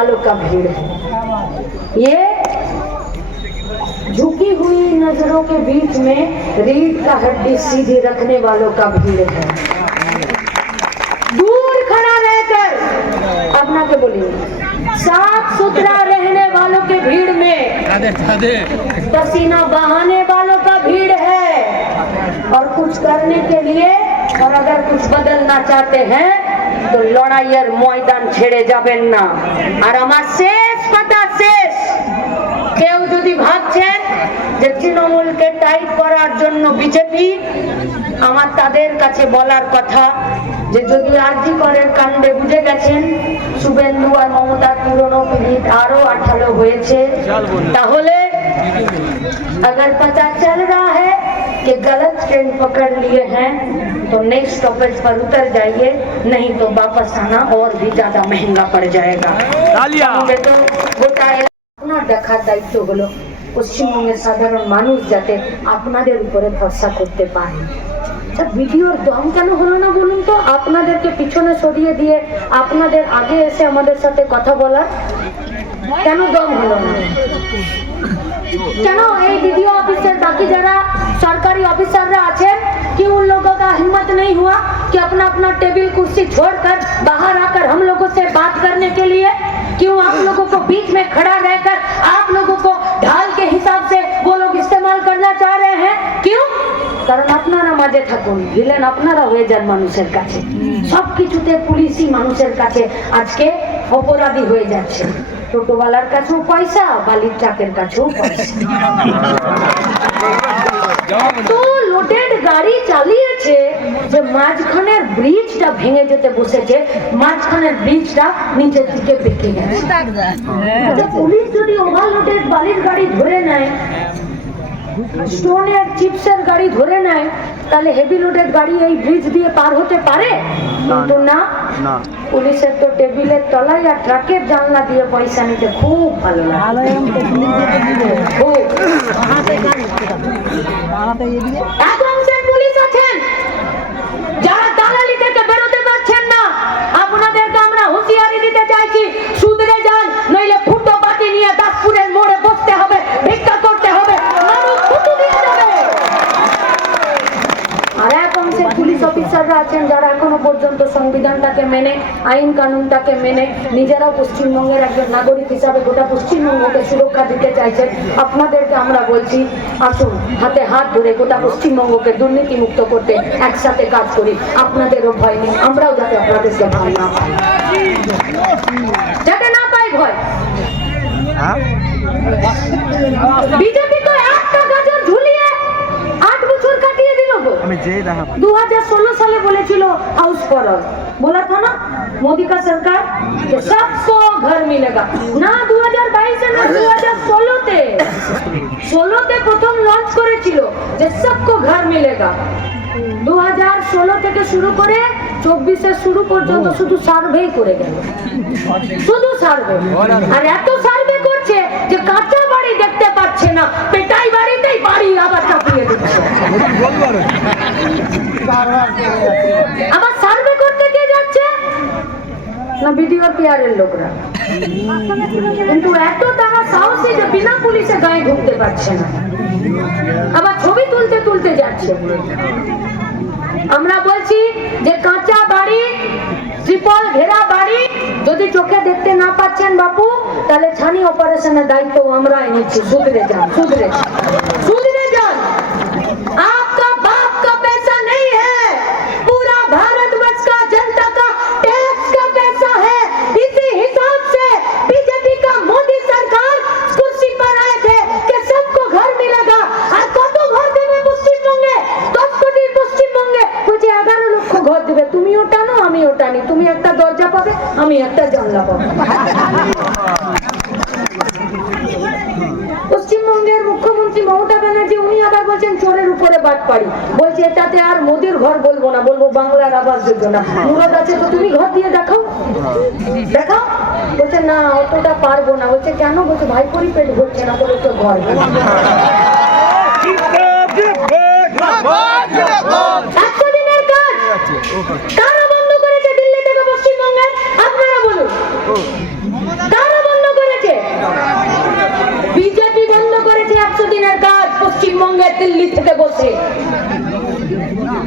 वालों का भीड़ है। ये झुकी हुई नज़रों के बीच में रीढ़ का हड्डी सीधी रखने वालों का भीड़ है। दूर खड़ा रहकर अपना के बोलिए साफ़ सुथरा रहने वालों के भीड़ में पसीना बहाने वालों का भीड़ है। और कुछ करने के लिए और अगर कुछ बदलना चाहते हैं তো লড়াইয়ের ময়দান ছেড়ে যাবেন না আর আমার শেষ কথা শেষ কেউ যদি ভাবছেন যে তৃণমূলকে টাইট করার জন্য বিজেপি আমার তাদের কাছে বলার কথা যে যদি আরজি করের কাণ্ডে বুঝে গেছেন শুভেন্দু আর মমতার পুরনো পিড়িত আরো আঠালো হয়েছে তাহলে अगर पता चल रहा है कि गलत ट्रेन पकड़ लिए हैं तो नेक्स्ट स्टॉपेज पर उतर जाइए नहीं तो वापस आना और भी ज्यादा महंगा पड़ जाएगा তাহলে তো গোটা এলাকা- আপনার দেখার দায়িত্ব হলো পশ্চিমবঙ্গের সাধারণ মানুষ যাতে আপনাদের উপরে ভরসা করতে পারে আচ্ছা, ভিডিওর দম কেন হলো না বলুন তো আপনাদেরকে পিছনে সরিয়ে দিয়ে আপনাদের আগে এসে আমাদের সাথে কথা বলার কেন দম হলো না কেন এই वीडियो ऑफिसर बाकी जरा सर रहा थे कि उन लोगों का हिम्मत नहीं हुआ कि अपना अपना टेबल कुर्सी छोड़कर बाहर आकर हम लोगों से बात करने के लिए क्यों आप लोगों को बीच में खड़ा रहकर आप लोगों को ढाल के हिसाब से वो लोग इस्तेमाल करना चाह रहे हैं। क्यों? কারণ আপনারা মাঝে থাকুন ভিলেন আপনারা হয়ে যান মানুষের কাছে। সব কিছুতে পুলিশই মানুষের কাছে আজকে অপরাধী হয়ে যাচ্ছে। টোটোওয়ালার কাছেও পয়সা বালির ট্রাকের কাছেও পয়সা। লোডেড গাড়ি চালিয়েছে যে মাঝখানের ব্রিজটা ভেঙে যেতে বসেছে মাঝখানের ব্রিজটা নিচের দিকে বেঁকে গেছে। আচ্ছা, পুলিশ যদি ওভারলোডেড বালির গাড়ি ধরে নেয় স্টোনের চিপসের গাড়ি ধরে নেয় তাহলে হেভি লোডের গাড়ি এই ব্রিজ দিয়ে পার হতে পারে? কিন্তু না। না। পুলিশের তো টেবিলের তলায় আর ট্রাকের জানলা দিয়ে পয়সা নিতে খুব ভালো লাগে। খুব এক অংশের পুলিশ আছেন যারা দালালি থেকে বেরোতে পারছেন না আপনাদেরকে আমরা হুঁশিয়ারি দিতে চাইছি সুদরে যান নইলে ফুটো বাতি নিয়ে দাসপুরের মোড়ে বসতে হবে ভিক্ষা করতে হবে মানুষ থুতু দিয়ে যাবে আর এক অংশের পুলিশ অফিসাররা আছেন যারা এখনও পর্যন্ত সংবিধানটাকে মেনে আইন কানুনটাকে মেনে নিজেরাও পশ্চিমবঙ্গের একজন নাগরিক হিসাবে গোটা পশ্চিমবঙ্গকে সুরক্ষা দিতে চাইছেন আপনাদেরকে আমরা বলছি আসুন হাতে হাত ধরে গোটা পশ্চিমবঙ্গকে দুর্নীতি মুক্ত করতে একসাথে কাজ করি। আপনাদেরও ভয় নেই আমরাও যাতে আপনাদেরকে ভয় না পাই। যাতে না পাই ভয়। হ্যাঁ? বিজেপি তো একটা গাজর ঝুলিয়ে আট বছর কাটিয়ে দিল গো আমি যেই দেখা 2016 साले बोले चलो हाउस फॉर ऑल बोला था ना मोदी का सरकार कि सबको घर मिलेगा না 2022 এ না 2016 তে 16 তে প্রথম লঞ্চ করেছিল যে सबको घर मिलेगा 2016 থেকে শুরু করে 24 এর শুরু পর্যন্ত শুধু সার্ভেই করে গেল শুধু সার্ভে আর এত সার্ভে করছে যে কাঁচা বাড়ি দেখতে পাচ্ছে না পেটাই বাড়িতেই বাড়ি আবার চাপিয়ে দিচ্ছে আবার সার্ভে করতে কে যাচ্ছে? না ভিডিও পিয়ারের লোকরা। কিন্তু এত তারা সাহসী যে বিনা পুলিশে গায়ে ঢুকতে পারছে না। আবার ছবি তুলতে তুলতে যাচ্ছে। আমরা বলছি যে কাঁচা বাড়ি, ত্রিপল ঘেরা বাড়ি, যদি চোখে দেখতে পাচ্ছেন বাপু তাহলে ছানি অপারেশনের দায়িত্ব আমরা এনেছি সুধরে যান সুধরে। আঘাত পারি। বলছি, এটাতে আর মোদির ঘর বলব না, বলব বাংলার আবাস যোজনা। মুরদ আছে তো তুমি ঘর দিয়ে দেখাও। দেখাও? বলছে, না, অতটা পারব না। বলছে, কেন? বলছে ভাই করি পেট ভরছে না তো বলছে ঘর বিজেপি বন্ধ করেছে একশো দিনের কাজ পশ্চিমবঙ্গের দিল্লি থেকে বসে। Yeah.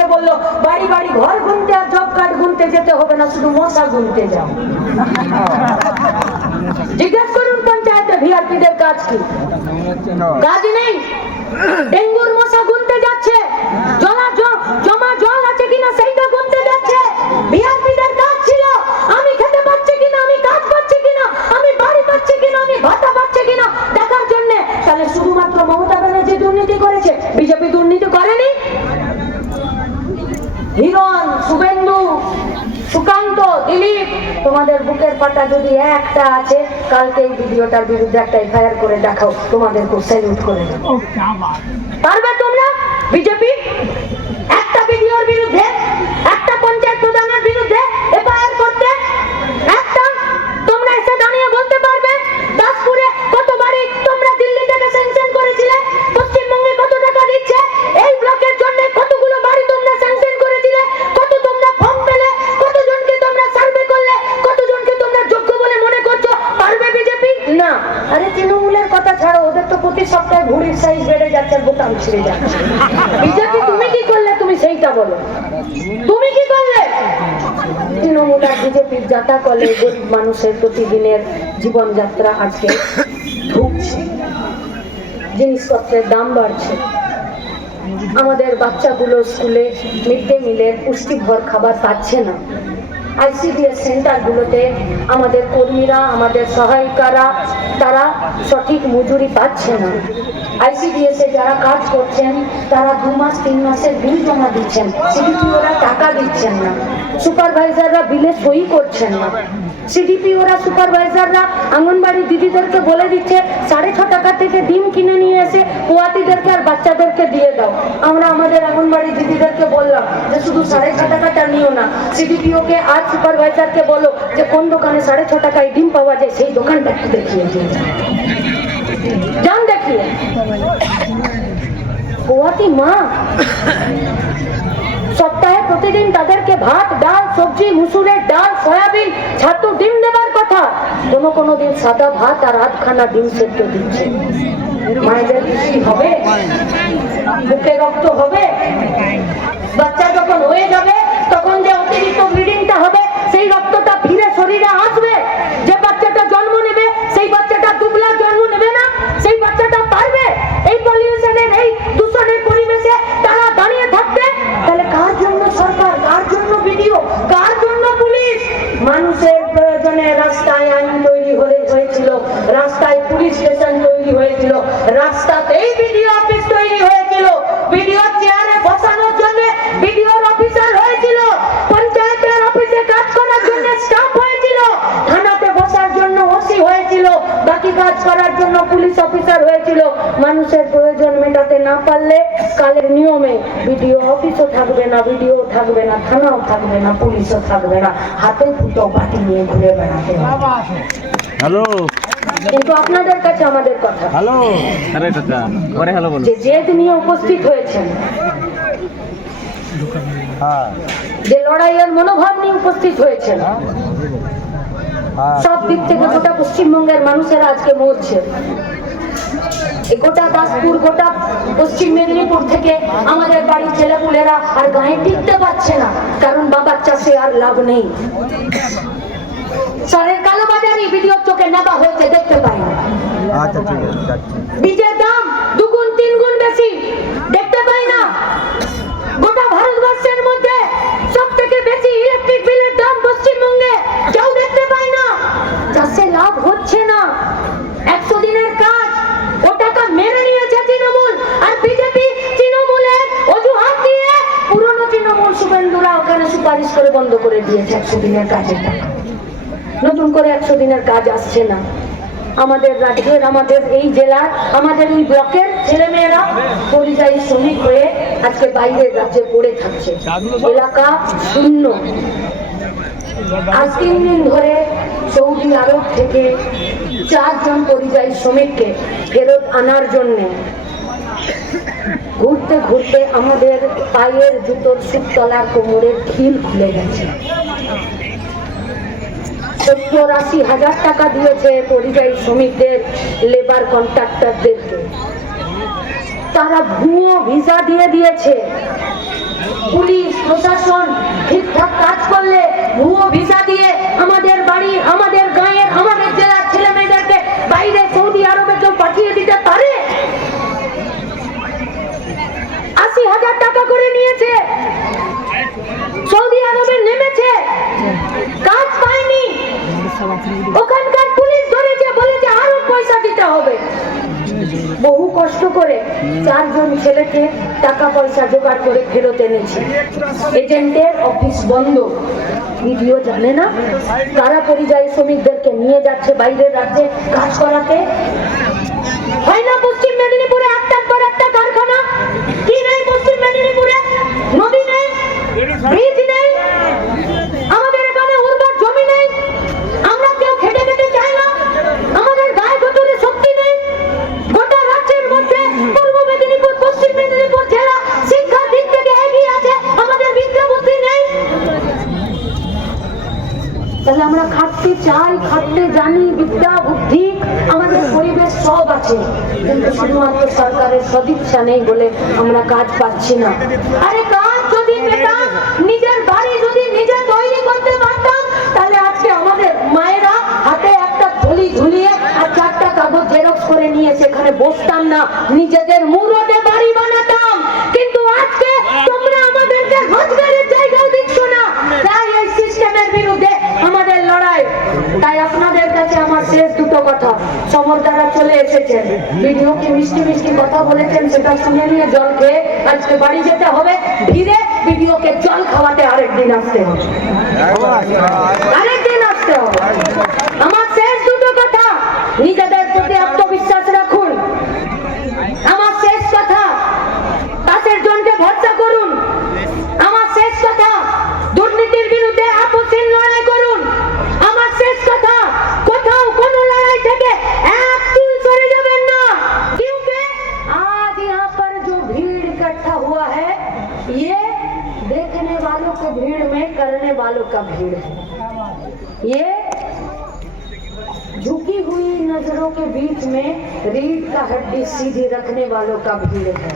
সবাইকে বলল, বাড়ি বাড়ি, ঘর গুনতে আর জব কার্ড গুনতে যেতে হবে না, শুধু মশা গুনতে যাও। জিজ্ঞাসা করুন পঞ্চায়েতে ভিআরপিদের কাজ কি? কাজ নেই? ডেঙ্গুর মশা গুনতে যাচ্ছে, জলা জমা জল আছে কিনা সেইটা গুনতে যাচ্ছে। ভিআরপি হিরণ শুভেন্দু সুকান্ত দিলীপ তোমাদের বুকের পাটা যদি একটা আছে কালকে এই ভিডিওটার বিরুদ্ধে একটা এফআইআর করে দেখাও। তোমাদের খুব স্যালুট করে দেবো। পারবে তোমরা? বিজেপি? যাতা কলে গরিব মানুষের প্রতিদিনের জীবনযাত্রা আজকে ঢুকছে। জিনিসপত্রের দাম বাড়ছে। আমাদের বাচ্চাগুলো স্কুলে মিড ডে মিলের পুষ্টিভর খাবার পাচ্ছে না। আইসিডিএস সেন্টারগুলোতে আমাদের কর্মীরা, আমাদের সহায়িকারা, তারা সঠিক মজুরি পাচ্ছে না। আইসিডিএস যারা কাজ করছেন, তারা দু মাস, তিন মাসের বিল জমা দিচ্ছেন। সিডিপিওরা টাকা দিচ্ছেন না। সুপারভাইজাররা বিলে সই করছেন না। সিডিপি ওরা সুপারভাইজাররা আঙ্গনবাড়ি দিদিদেরকে বলে দিচ্ছে, সাড়ে ছ টাকা থেকে ডিম কিনে নিয়ে এসে পোয়াতিদেরকে আর বাচ্চাদেরকে দিয়ে দাও। আমরা আমাদের আঙ্গনবাড়ি দিদিদেরকে বললাম যে, শুধু সাড়ে ছ টাকাটা নিও না। সিডিপিও কে আজ সুপারভাইজারকে বলো যে, কোন দোকানে সাড়ে ছ টাকায় ডিম পাওয়া যায়, সেই দোকানটা একটু দেখিয়ে দিয়ে। যান দেখিয়ে। পোয়াতি মা। সপ্তাহে প্রতিদিন তাদেরকে ভাত, ডাল, সবজি, মুসুরের ডাল, সয়াবিন, ছাতু, ডিম দেবার কথা। কোনো কোনো দিন সাদা ভাত আর আধখানা ডিম সেদ্ধ দিচ্ছে। মায়েদের খুশি হবে? বুকে রক্ত হবে? বাচ্চা যখন হয়ে যাবে তখন যে অতিরিক্ত ব্লিডিংটা হবে সেই রক্তটা ফিরে শরীরে আসবে যে বাচ্চাটা জন্ম নেবে সেই বাচ্চাটা দুবলা জন্ম নেবে না সেই বাচ্চাটা পারবে এই পলিউশনের এই দূষণের পরিবেশে তারা দাঁড়িয়ে থাকবে তাহলে কার জন্য সরকার কার জন্য ভিডিও কার জন্য পুলিশ মানুষের প্রয়োজনে রাস্তায় আইন তৈরি হলে হয়েছিল রাস্তায় পুলিশ স্টেশন তৈরি হয়েছিল রাস্তাতেই ভিডিও অফিস তৈরি হয়েছিল ভিডিও চেয়ারে বসানোর জন্য ভিডিওর অফিসার হয়েছিল পঞ্চায়েতের অফিসে কাজ করার জন্য স্টাফ হয়েছিল থানাতে বসার জন্য ওসি হয়েছিল বাকি কাজ করার জন্য পুলিশ অফিসার হয়েছিল মানুষের প্রয়োজন মেটাতে না পারলে কালের নিয়মে ভিডিও অফিসও থাকবে না ভিডিও থাকবে না থানাও থাকবে না পুলিশও থাকবে না হাতে ফুটো বাটি নিয়ে ঘুরে বেড়াতে হ্যালো। কিন্তু আপনাদের কাছে আমাদের কথা। হ্যালো। আরে চাচা পরে হ্যালো বলো। যে জেদ নিয়ে উপস্থিত হয়েছেন হ্যাঁ। যে লড়াইয়ের মনোভাব নিয়ে উপস্থিত হয়েছেন হ্যাঁ। সব দিক থেকে গোটা পশ্চিমবঙ্গের মানুষেরা আজকে মরছে। গোটা দাসপুর গোটা পশ্চিম মেদিনীপুর থেকে আমাদের বাড়ির ছেলেপুলেরা আর গায়ে টিকতে পারছে না। কারণ বাবার চাষে আর লাভ নেই। কালোবাজারি ভিডিও চোখে নেবা হয়েছে দেখতে পাই আচ্ছা। বীজের দাম দুগুণ তিন গুণ বেশি দেখতে পাই না। গোটা ভারতবর্ষের মধ্যে সব থেকে বেশি ইলেকট্রিক বিলের দাম পশ্চিমবঙ্গে কেউ দেখতে পাই না। চাষে লাভ হচ্ছে না একশো দিনের কাজ ও টাকা মেরে নিয়েছে তৃণমূল আর বিজেপি তৃণমূলের অজুহাত দিয়ে পুরনো শুভেন্দুরা ওখানে সুপারিশ করে বন্ধ করে দিয়েছে একশো দিনের কাজের নতুন করে একশো দিনের কাজ আসছে না। আমাদের রাজ্যের, আমাদের এই জেলার, আমাদের এই ব্লকের ছেলেমেয়েরা পরিযায়ী শ্রমিক হয়ে আজকে বাইরের রাজ্যে পড়ে থাকছে। এলাকা শূন্য। আজ তিন দিন ধরে সৌদি আরব থেকে চারজন পরিযায়ী শ্রমিককে ফেরত আনার জন্যে ঘুরতে ঘুরতে আমাদের পায়ের জুতোর সুতলার কোমরের খিল খুলে গেছে। সত্তর আশি হাজার টাকা দিয়েছে পরিযায়ী শ্রমিকদের লেবার কন্ট্রাক্টরদেরকে তারা ভুয়ো ভিসা দিয়ে দিয়েছে। পুলিশ, প্রশাসন ঠিকঠাক কাজ করলে ভুয়ো ভিসা দিয়ে আমাদের বাড়ি, আমাদের গাঁয়ের, আমাদের জেলার ছেলে মেয়েদেরকে বাইরে সৌদি আরবে কেউ পাঠিয়ে দিতে পারে আশি হাজার টাকা করে নিয়েছে। সৌদি আরবে নেমেছে। কাজ পায়নি। ওখানকার পুলিশ ধরেছে, বলেছে আরও পয়সা দিতে হবে। বহু কষ্ট করে চারজন ছেলেকে টাকা পয়সা জোগাড় করে ফেরত এনেছে। এজেন্টের অফিস বন্ধ। ভিডিও জানে না তারা পরিযায়ী শ্রমিকদেরকে নিয়ে যাচ্ছে বাইরের রাজ্যে কাজ করাতে হয় না পশ্চিম মেদিনীপুরে একটার পর একটা কারখানা কি নেই পশ্চিম মেদিনীপুরে নদী নেই ব্রিজ নেই আমাদের এখানে উর্বর জমি নেই আমরা কেউ খেটে খেটে চাই না আমাদের গায়ে ভেতরে শক্তি নেই গোটা রাজ্যের মধ্যে পূর্ব মেদিনীপুর পশ্চিম মেদিনীপুর জেলা শিক্ষার দিক থেকে এগিয়ে আছে আমাদের বিদ্যা বুদ্ধি নেই তাহলে আমরা খাটতে চাই খাটতে জানি বিদ্যা বুদ্ধি আমাদের পরিবেশ সব আছে কিন্তু শুধুমাত্র সরকারের সদিচ্ছা নেই বলে আমরা কাজ পাচ্ছি না। আরে কাজ যদি পেতাম, নিজের বাড়ি যদি নিজে তৈরি করতে পারতাম, তাহলে আজকে আমাদের মায়েরা হাতে একটা ঝুলিয়ে আর চারটা কাগজ করে নিয়ে সেখানে বসতাম না। নিজেদের মুরদে বাড়ি বানাতাম। কিন্তু আজকে তোমরা আমাদেরকে রোজগারের জায়গাও দিচ্ছ না। তাই এই সিস্টেমের বিরুদ্ধে আমাদের লড়াই। তাই আপনাদের কাছে আমার শেষ দুটো কথা। সমর্দারা চলে এসেছেন। ভিডিও কি মিষ্টি মিষ্টি কথা বলেছেন, সেটা শুনে নিয়ে জল খেয়ে আজকে বাড়ি যেতে হবে। ভিড়ে ভিডিওকে জল খাওয়াতে আরেকদিন আসতে হবে। আরেকদিন আসতে হবে। আমার শেষ দুটো কথা। নিজেদের প্রতি আত্মবিশ্বাস भी सीधी रखने वालों का भीड़ है।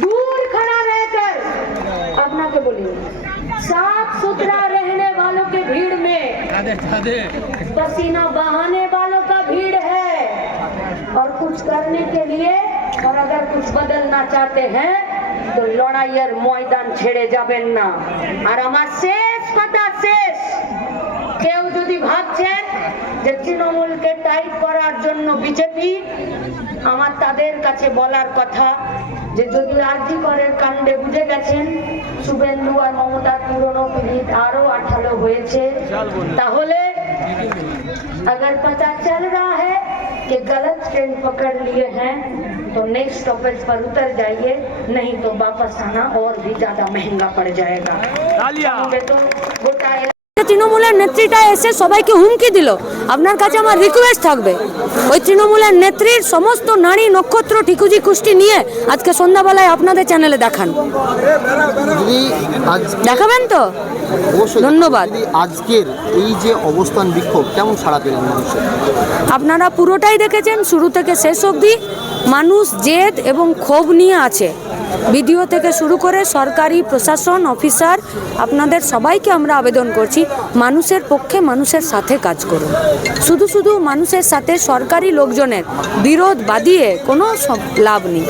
दूर खड़ा रहकर अब ना के बोलिए। साफ़ सुथरा रहने वालों के भीड़ में पसीना बहाने वालों का भीड़ है। और कुछ करने के लिए और अगर कुछ बदलना चाहते हैं तो लड़ाई और मैदान छेड़े जाबे ना। और हमारे যে তৃণমূলকে টাইট করার জন্য বিজেপি আমার তাদের কাছে বলার কথা যে যদি আরজি করের কাণ্ডে বুঝে গেছেন শুভেন্দু আর মমতার পুরনো পীড়িত আরো আঠালো হয়েছে তাহলে अगर पता चल रहा है कि गलत ट्रेन पकड़ लिए हैं तो नेक्स्ट स्टॉपेज पर उतर जाइए नहीं तो वापस आना और भी ज्यादा महंगा पड़ जाएगा होंगे तो गोटा তৃণমূলের নেত্রীটা এসে সবাইকে হুমকি দিল। আপনার কাছে আমার রিকোয়েস্ট থাকবে। ওই তৃণমূলের নেত্রীর সমস্ত নারী নক্ষত্র ঠিকুজি কুষ্টি নিয়ে আজকে সন্ধ্যাবেলায় আপনাদের চ্যানেলে দেখান। আজ দেখাবেন তো? ধন্যবাদ। আজকের এই যে অবস্থান বিক্ষোভ কেমন সাড়া পেলেন আপনারা পুরোটাই দেখেছেন শুরু থেকে শেষ অবধি মানুষ জেদ এবং ক্ষোভ নিয়ে আছে। ভিডিও থেকে শুরু করে সরকারি প্রশাসন, অফিসার, আপনাদের সবাইকে আমরা আবেদন করছি, মানুষের পক্ষে মানুষের সাথে কাজ করুন। শুধু শুধু মানুষের সাথে সরকারি লোকজনের বিরোধ বাদিয়ে কোনো লাভ নেই।